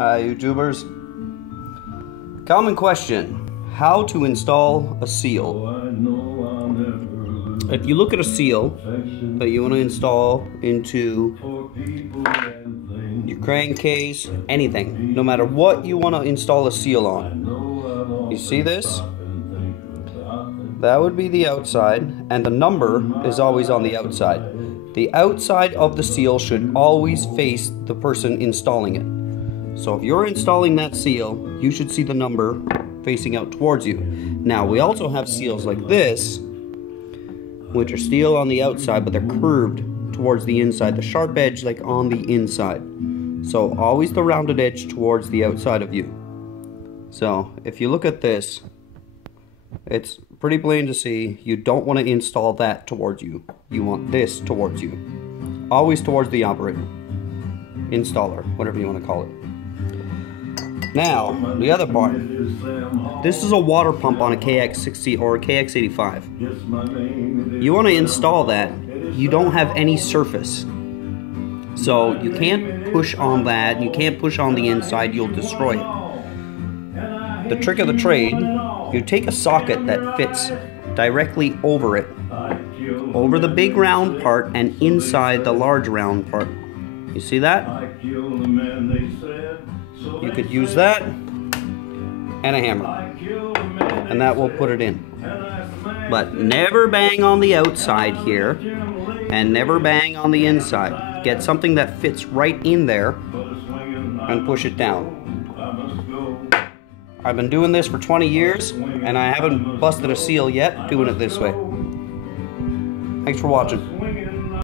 Hi YouTubers. Common question: how to install a seal? If you look at a seal that you want to install into your crankcase, anything, no matter what you want to install a seal on, you see this? That would be the outside, and the number is always on the outside. The outside of the seal should always face the person installing it. So if you're installing that seal, you should see the number facing out towards you. Now, we also have seals like this, which are steel on the outside, but they're curved towards the inside, the sharp edge like on the inside. So always the rounded edge towards the outside of you. So if you look at this, it's pretty plain to see you don't want to install that towards you. You want this towards you. Always towards the operator. Installer, whatever you want to call it. Now, the other part. This is a water pump on a KX60 or a KX85. You want to install that. You don't have any surface. So you can't push on that. You can't push on the inside. You'll destroy it. The trick of the trade, you take a socket that fits directly over it. Over the big round part and inside the large round part. You see that? You could use that and a hammer, and that will put it in. But never bang on the outside here, and never bang on the inside. Get something that fits right in there and push it down. I've been doing this for 20 years, and I haven't busted a seal yet doing it this way. Thanks for watching.